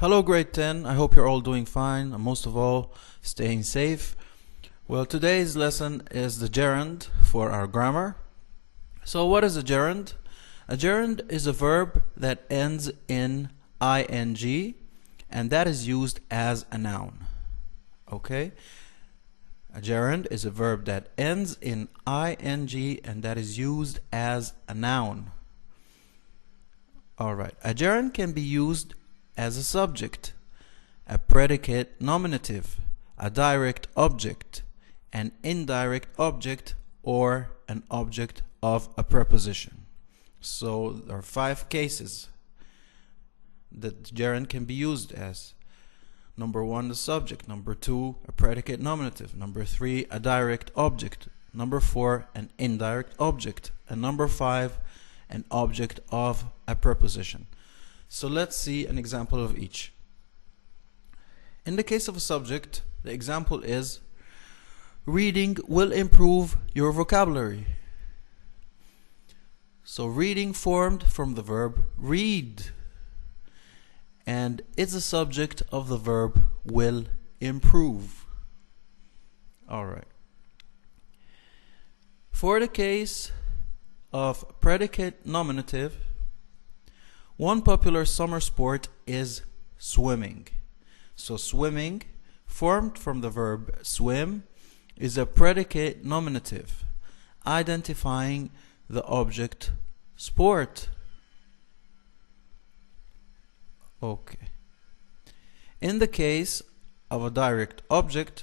Hello grade 10, I hope you're all doing fine and most of all staying safe. Well, today's lesson is the gerund for our grammar. So what is a gerund? A gerund is a verb that ends in ing and that is used as a noun. Okay? A gerund is a verb that ends in ing and that is used as a noun. Alright, a gerund can be used as a subject, a predicate nominative, a direct object, an indirect object, or an object of a preposition. So there are 5 cases that gerund can be used as. Number 1, the subject. Number 2, a predicate nominative. Number 3, a direct object. Number 4, an indirect object. And number 5, an object of a preposition. So let's see an example of each. In the case of a subject, the example is reading will improve your vocabulary. So reading formed from the verb read and it's a subject of the verb will improve. Alright. For the case of predicate nominative, one popular summer sport is swimming. So swimming, formed from the verb swim, is a predicate nominative, identifying the object sport. Okay. In the case of a direct object,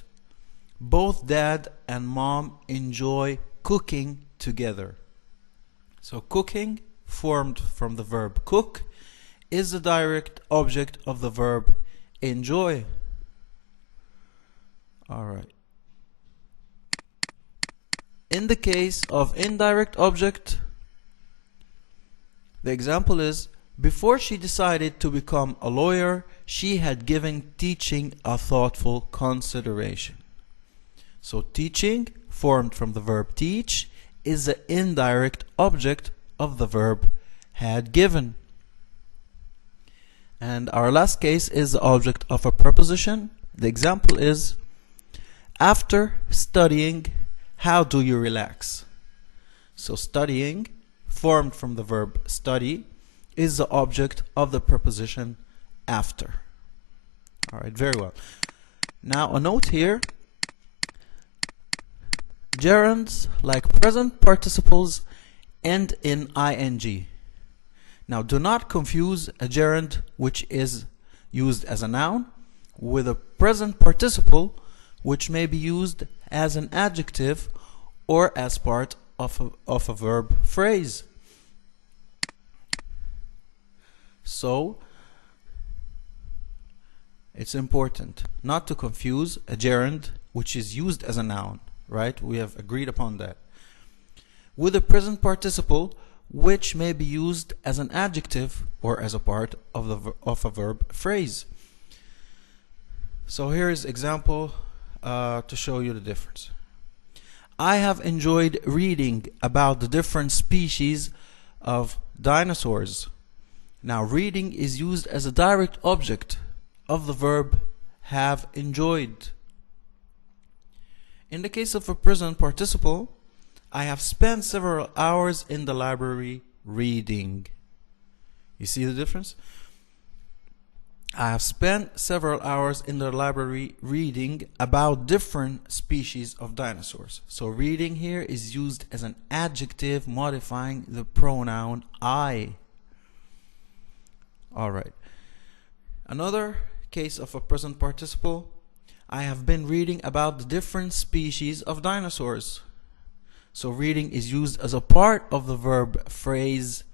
both dad and mom enjoy cooking together. So cooking, formed from the verb cook, is the direct object of the verb enjoy. Alright. In the case of indirect object, the example is before she decided to become a lawyer, she had given teaching a thoughtful consideration. So teaching, formed from the verb teach, is the indirect object of the verb had given. And our last case is the object of a preposition. The example is after studying, how do you relax? So studying, formed from the verb study, is the object of the preposition after. Alright, very well. Now a note here. Gerunds, like present participles, end in ing. Now do not confuse a gerund which is used as a noun with a present participle which may be used as an adjective or as part of a verb phrase. So it's important not to confuse a gerund which is used as a noun, right? We have agreed upon that, with a present participle which may be used as an adjective or as a part of a verb phrase. So here is example to show you the difference. I have enjoyed reading about the different species of dinosaurs. Now reading is used as a direct object of the verb have enjoyed. In the case of a present participle, I have spent several hours in the library reading. You see the difference? I have spent several hours in the library reading about different species of dinosaurs. So reading here is used as an adjective modifying the pronoun I. Alright. Another case of a present participle, I have been reading about the different species of dinosaurs. So reading is used as a part of the verb phrase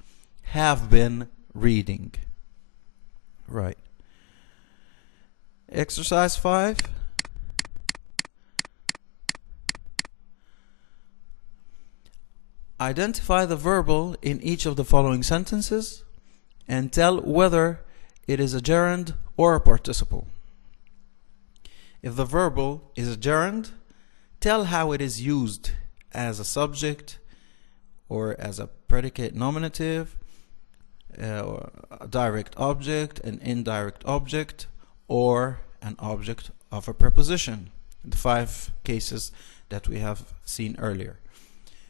have been reading. Right. Exercise 5. Identify the verbal in each of the following sentences and tell whether it is a gerund or a participle. If the verbal is a gerund, tell how it is used as a subject or as a predicate nominative a direct object, an indirect object, or an object of a preposition. The 5 cases that we have seen earlier.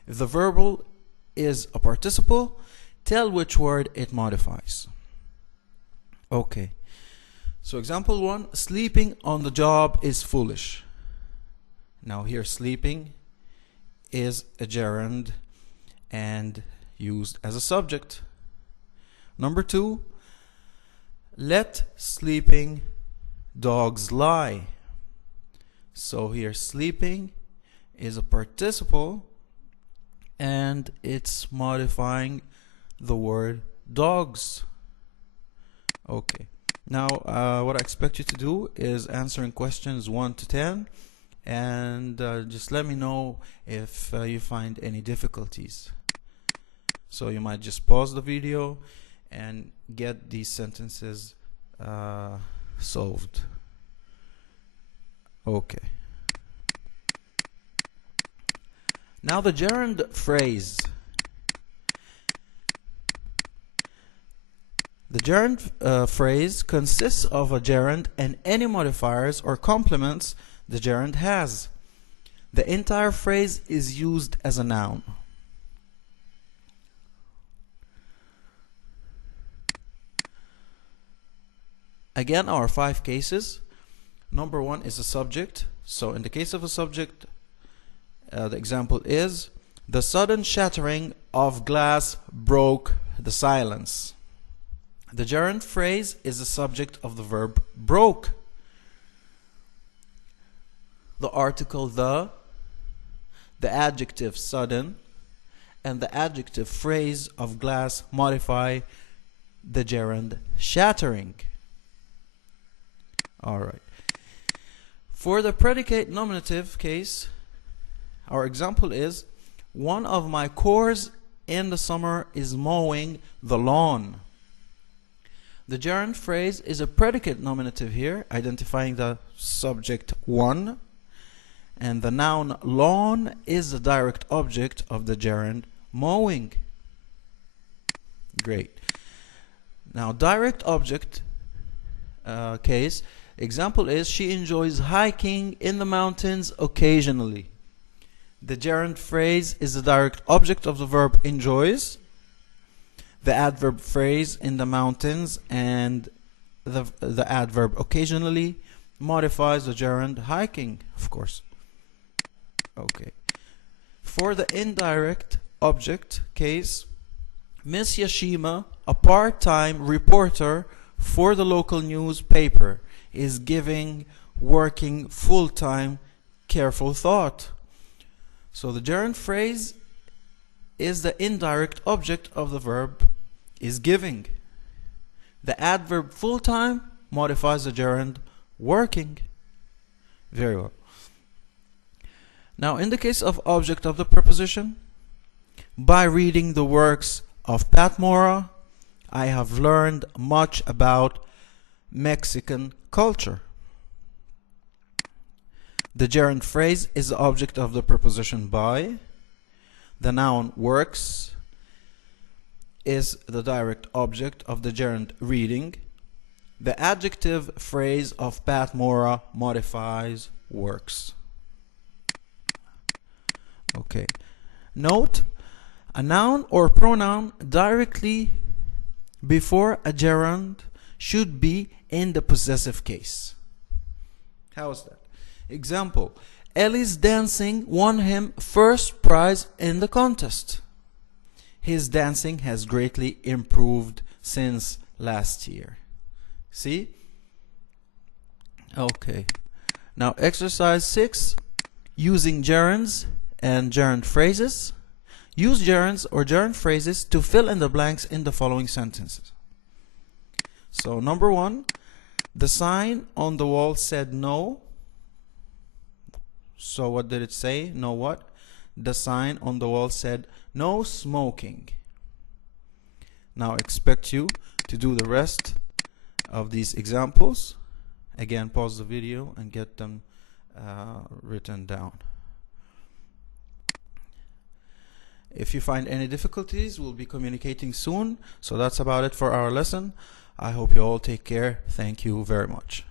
If the verbal is a participle, tell which word it modifies. Okay. So example 1, sleeping on the job is foolish. Now here sleeping is a gerund and used as a subject. Number 2, let sleeping dogs lie. So here sleeping is a participle and it's modifying the word dogs. Okay. Now what I expect you to do is answering questions 1 to 10 and just let me know if you find any difficulties. So you might just pause the video and get these sentences solved. Okay. Now the gerund phrase. The gerund phrase consists of a gerund and any modifiers or complements the gerund has. The entire phrase is used as a noun. Again, our 5 cases. Number 1 is a subject. So in the case of a subject, the example is, the sudden shattering of glass broke the silence. The gerund phrase is the subject of the verb broke. The article the adjective sudden, and the adjective phrase of glass modify the gerund shattering. Alright. For the predicate nominative case, our example is, one of my chores in the summer is mowing the lawn. The gerund phrase is a predicate nominative here, identifying the subject one, and the noun lawn is the direct object of the gerund mowing. Great. Now direct object case, example is, she enjoys hiking in the mountains occasionally. The gerund phrase is the direct object of the verb enjoys, the adverb phrase in the mountains, and the adverb occasionally modifies the gerund hiking, of course. Okay. For the indirect object case, Miss Yashima, a part-time reporter for the local newspaper, is giving working full-time careful thought. So the gerund phrase is the indirect object of the verb is giving. The adverb full-time modifies the gerund working. Very well. Now in the case of object of the preposition, by reading the works of Pat Mora, I have learned much about Mexican culture. The gerund phrase is the object of the preposition by. The noun works is the direct object of the gerund reading. The adjective phrase of Pat Mora modifies works. Okay. Note, a noun or pronoun directly before a gerund should be in the possessive case. How is that? Example, Ellie's dancing won him first prize in the contest. His dancing has greatly improved since last year. See? Okay. Now exercise 6, using gerunds and gerund phrases. Use gerunds or gerund phrases to fill in the blanks in the following sentences. So number 1, the sign on the wall said no. So what did it say? No what? The sign on the wall said no smoking. Now expect you to do the rest of these examples. Again, pause the video and get them written down. If you find any difficulties, we'll be communicating soon. So that's about it for our lesson. I hope you all take care. Thank you very much.